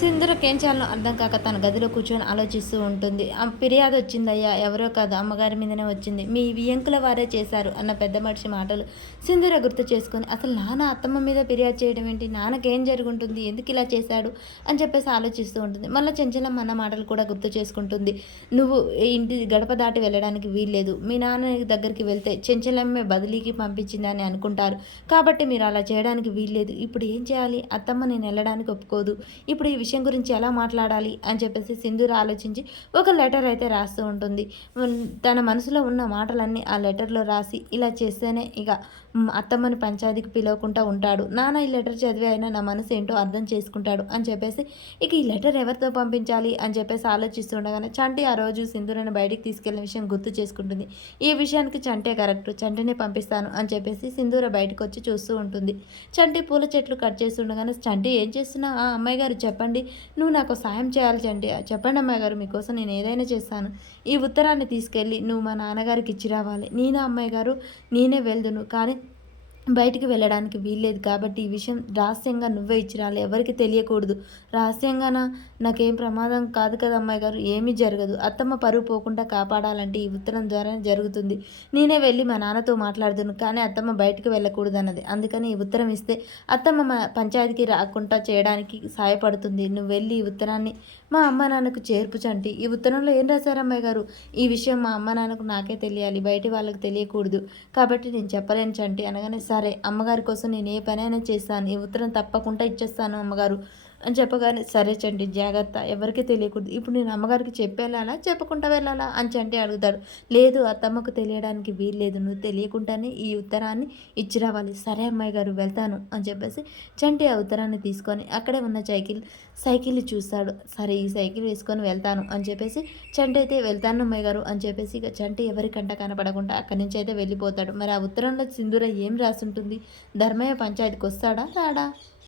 సింధురకు ఏం చేయాలో అర్థం కాక తన గదిలో కూర్చొని ఆలోచిస్తూ ఉంటుంది. ఫిర్యాదు వచ్చిందయ్యా. ఎవరో కాదు. అమ్మగారి మీదనే వచ్చింది. మీ వియంకుల వారే చేశారు అన్న పెద్ద మనిషి మాటలు సింధుర గుర్తు చేసుకొని అసలు నాన్న అత్తమ్మ మీద ఫిర్యాదు చేయడం ఏంటి? నాన్నకేం జరుగుంటుంది? ఎందుకు ఇలా చేశాడు? అని చెప్పేసి ఆలోచిస్తూ ఉంటుంది. మళ్ళీ చెంచలమ్మ అన్న మాటలు కూడా గుర్తు చేసుకుంటుంది. నువ్వు ఇంటి గడప దాటి వెళ్ళడానికి వీల్లేదు. మీ నాన్న దగ్గరికి వెళ్తే చెంచలమ్మే బదిలీకి పంపించిందని అనుకుంటారు. కాబట్టి మీరు అలా చేయడానికి వీల్లేదు. ఇప్పుడు ఏం చేయాలి? అత్తమ్మ నేను వెళ్ళడానికి ఒప్పుకోదు. ఇప్పుడు ఈ విషయం గురించి ఎలా మాట్లాడాలి అని చెప్పేసి సింధూర్ ఆలోచించి ఒక లెటర్ అయితే రాస్తూ ఉంటుంది. తన మనసులో ఉన్న మాటలన్నీ ఆ లెటర్లో రాసి ఇలా చేస్తేనే ఇక అత్తమ్మని పంచాయతీకి పిలవకుండా ఉంటాడు. నాన్న ఈ లెటర్ చదివి అయినా నా మనసు ఏంటో అర్థం చేసుకుంటాడు అని చెప్పేసి ఇక ఈ లెటర్ ఎవరితో పంపించాలి అని చెప్పేసి ఆలోచిస్తుండగానే చంటి ఆ రోజు సింధూరని బయటికి తీసుకెళ్ళిన విషయం గుర్తు చేసుకుంటుంది. ఈ విషయానికి చంటే కరెక్ట్ చంటినే పంపిస్తాను అని చెప్పేసి సింధూర బయటకు వచ్చి చూస్తూ ఉంటుంది. చంటి పూల చెట్లు కట్ చేస్తుండగానే చంటి ఏం చేస్తున్నా ఆ అమ్మాయి గారు చెప్పండి నువ్వు నాకు సాయం చేయాలి చెప్పండి అమ్మాయి గారు మీకోసం నేను ఏదైనా చేస్తాను. ఈ ఉత్తరాన్ని తీసుకెళ్ళి నువ్వు మా నాన్నగారికి ఇచ్చి రావాలి. నేను అమ్మాయి గారు నేనే వెళ్దును. కానీ బయటికి వెళ్ళడానికి వీల్లేదు కాబట్టి ఈ విషయం రహస్యంగా నువ్వే ఇచ్చిరాలి. ఎవరికి తెలియకూడదు. రహస్యంగానా? నాకేం ప్రమాదం కాదు కదా అమ్మాయి గారు. ఏమీ జరగదు. అత్తమ్మ పరువు పోకుండా కాపాడాలంటే ఈ ఉత్తరం ద్వారానే జరుగుతుంది. నేనే వెళ్ళి మా నాన్నతో మాట్లాడుతాను కానీ అత్తమ్మ బయటికి వెళ్ళకూడదు అన్నది అందుకని ఈ ఉత్తరం ఇస్తే అత్తమ్మ మా పంచాయతీకి రాకుండా చేయడానికి సహాయపడుతుంది నువ్వు వెళ్ళి ఈ ఉత్తరాన్ని మా అమ్మ నాన్నకు చేర్పుచంటి ఈ ఉత్తరంలో ఏం రాశారు అమ్మాయి గారు? ఈ విషయం మా అమ్మ నాన్నకు నాకే తెలియాలి. బయటి వాళ్ళకి తెలియకూడదు. కాబట్టి నేను చెప్పలేను చంటి అనగానే సరే అమ్మగారి కోసం నేను ఏ పనైనా చేస్తాను. ఈ ఉత్తరం తప్పకుండా ఇచ్చేస్తాను అమ్మగారు. అని చెప్పగానే సరే చంటి జాగ్రత్త ఎవరికి తెలియకూడదు. ఇప్పుడు నేను అమ్మగారికి చెప్పేలాలా చెప్పకుండా వెళ్ళాలా? అని చంటి అడుగుతాడు. లేదు అత్తమ్మకు తెలియడానికి వీల్లేదు నువ్వు తెలియకుండానే ఈ ఉత్తరాన్ని ఇచ్చి రావాలి. సరే అమ్మాయి గారు వెళ్తాను అని చెప్పేసి చంటి ఆ ఉత్తరాన్ని తీసుకొని అక్కడే ఉన్న సైకిల్ సైకిల్ చూస్తాడు. సరే ఈ సైకిల్ వేసుకొని వెళ్తాను అని చెప్పేసి చంటి అయితే వెళ్తాను అమ్మాయి గారు అని చెప్పేసి ఇక చంటి ఎవరికంట కనపడకుండా అక్కడి నుంచి అయితే వెళ్ళిపోతాడు. మరి ఆ ఉత్తరంలో సింధూర ఏం రాసుంటుంది? ధర్మయ్య పంచాయతీకి వస్తాడా? రాడా?